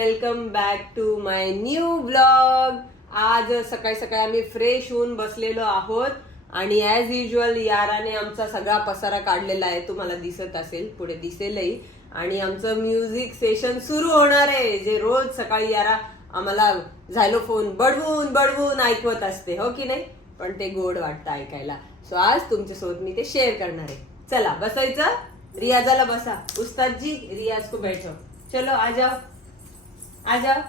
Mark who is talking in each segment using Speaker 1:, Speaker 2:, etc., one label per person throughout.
Speaker 1: Welcome back to my new blog आज सकाळी सकाळी आम्ही फ्रेश होऊन बसलेलो आहोत आणि ॲज युजल याराने आमचा सगळा पसारा काढलेला आहे. तुम्हाला दिसत असेल पुढे दिसेलही. आणि आमचं म्युझिक सेशन सुरू होणार आहे. जे रोज सकाळी यारा आम्हाला झालो फोन बडवून बडवून ऐकवत असते. हो की नाही? पण ते गोड वाटतं ऐकायला. सो आज तुमच्यासोबत मी ते शेअर करणार आहे. चला बसायचं? रियाजाला बसा. उस्ताद जी रियाज को बैठो चलो आ जाओ. आ जाओ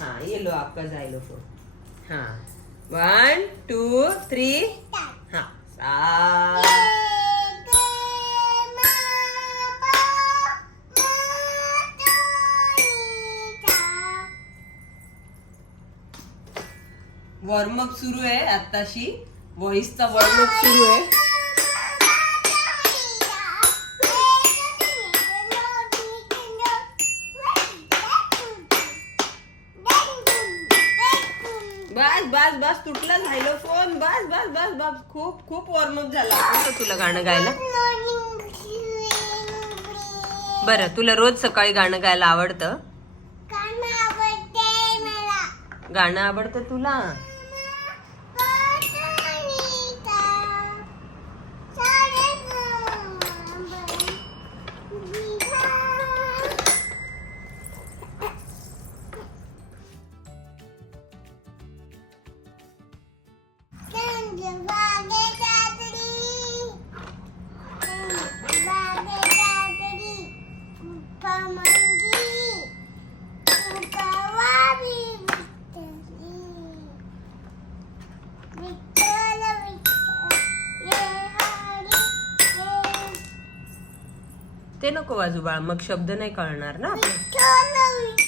Speaker 1: हाँ ये लो आपका जाइलोफोन हाँ. वन टू थ्री हाँ. सा वॉर्मअप सुरू आहे आत्ताशी. व्हॉइसचा वॉर्मअप सुरू आहे. बस तुटला झालो. फोन बस बस बस बस. खूप खूप वॉर्मअप झाला. तुला गाणं गायला? बरं तुला रोज सकाळी गाणं गायला आवडतं? गाणं आवडतं तुला? ते नको वाजू बाळ मग शब्द नाही कळणार ना आपल्याला.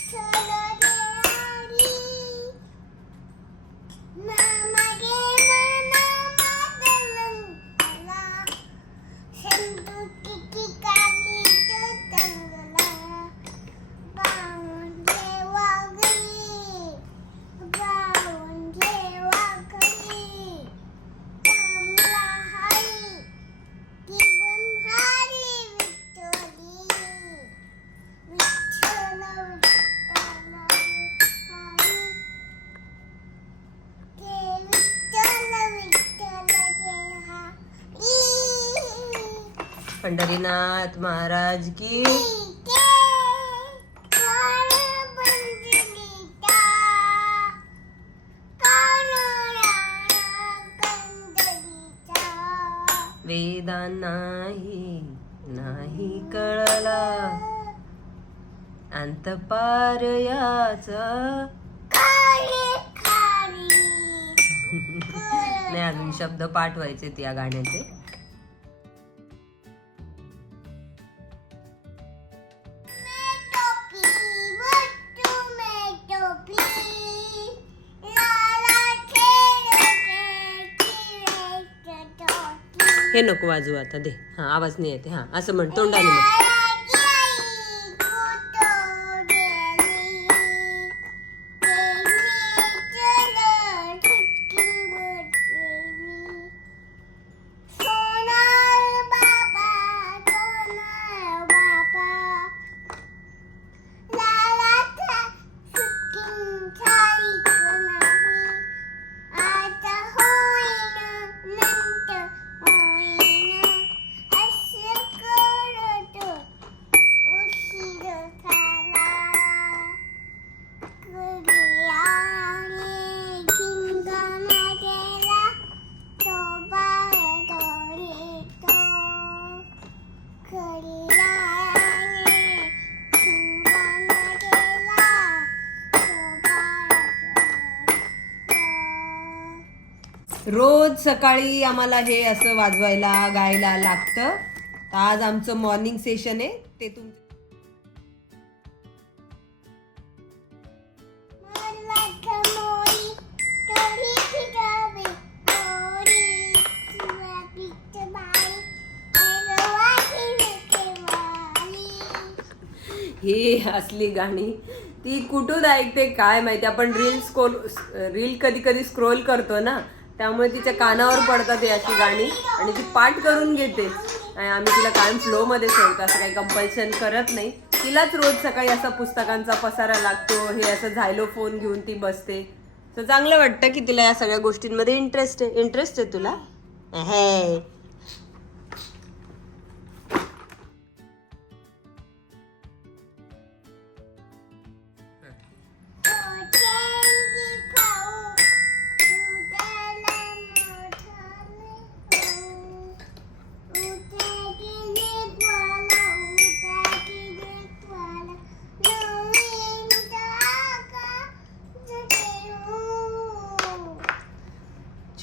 Speaker 1: पंढरीनाथ महाराज की वेदा नाही नाही कळला. अंत पार याचा. नाही अजून शब्द पाठवायचे या गाण्याचे. हे नको वाजू आता दे. हां आवाज नाही येते हा असं म्हण तोंडाने म्हण. रोज सकाळी आम्हाला हे असं वाजवायला गायला लागतं. तर आज आमचं मॉर्निंग सेशन आहे. ते तुम ही असली गाणी. ती कुठून ऐकते काय माहिती? आपण रील स्कोल रील कधी कधी स्क्रोल करतो ना. त्यामुळे तिच्या कानावर पडतात याची अशी गाणी. आणि ती पाठ करून घेते. आम्ही तिला कायम फ्लो मध्ये ठेवतो असं काही कंपल्शन करत नाही. तिलाच रोज सकाळी असा पुस्तकांचा पसारा लागतो हे असं झायलो फोन घेऊन ती बसते. तर चांगलं वाटतं की तिला या सगळ्या गोष्टींमध्ये इंटरेस्ट आहे. इंटरेस्ट आहे तुला? हे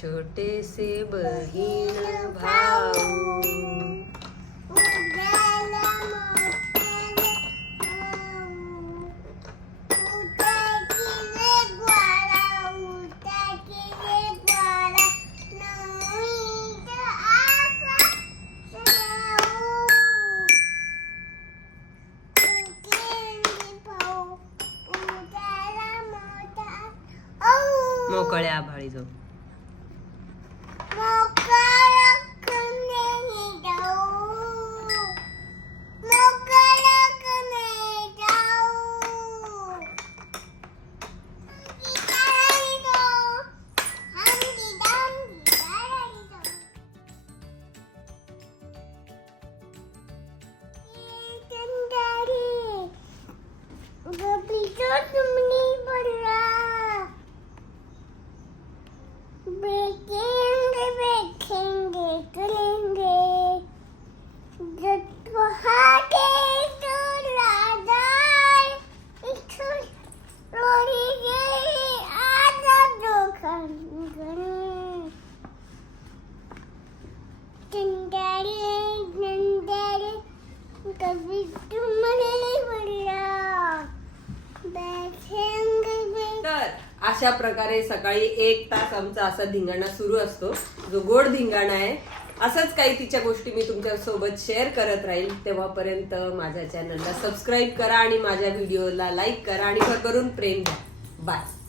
Speaker 1: छोटे से बहीण भाऊ. मोकळ्या आभाळी जाऊ अशा प्रकारे सकाळी एक तास आमचा असा धिंगाणा सुरू असतो. जो गोड धिंगाणा आहे असंच काही तिच्या गोष्टी मी तुमच्यासोबत शेअर करत राहील. तेव्हापर्यंत माझ्या चॅनलला सबस्क्राईब करा आणि माझ्या व्हिडिओला लाईक करा आणि करून प्रेम द्या. बाय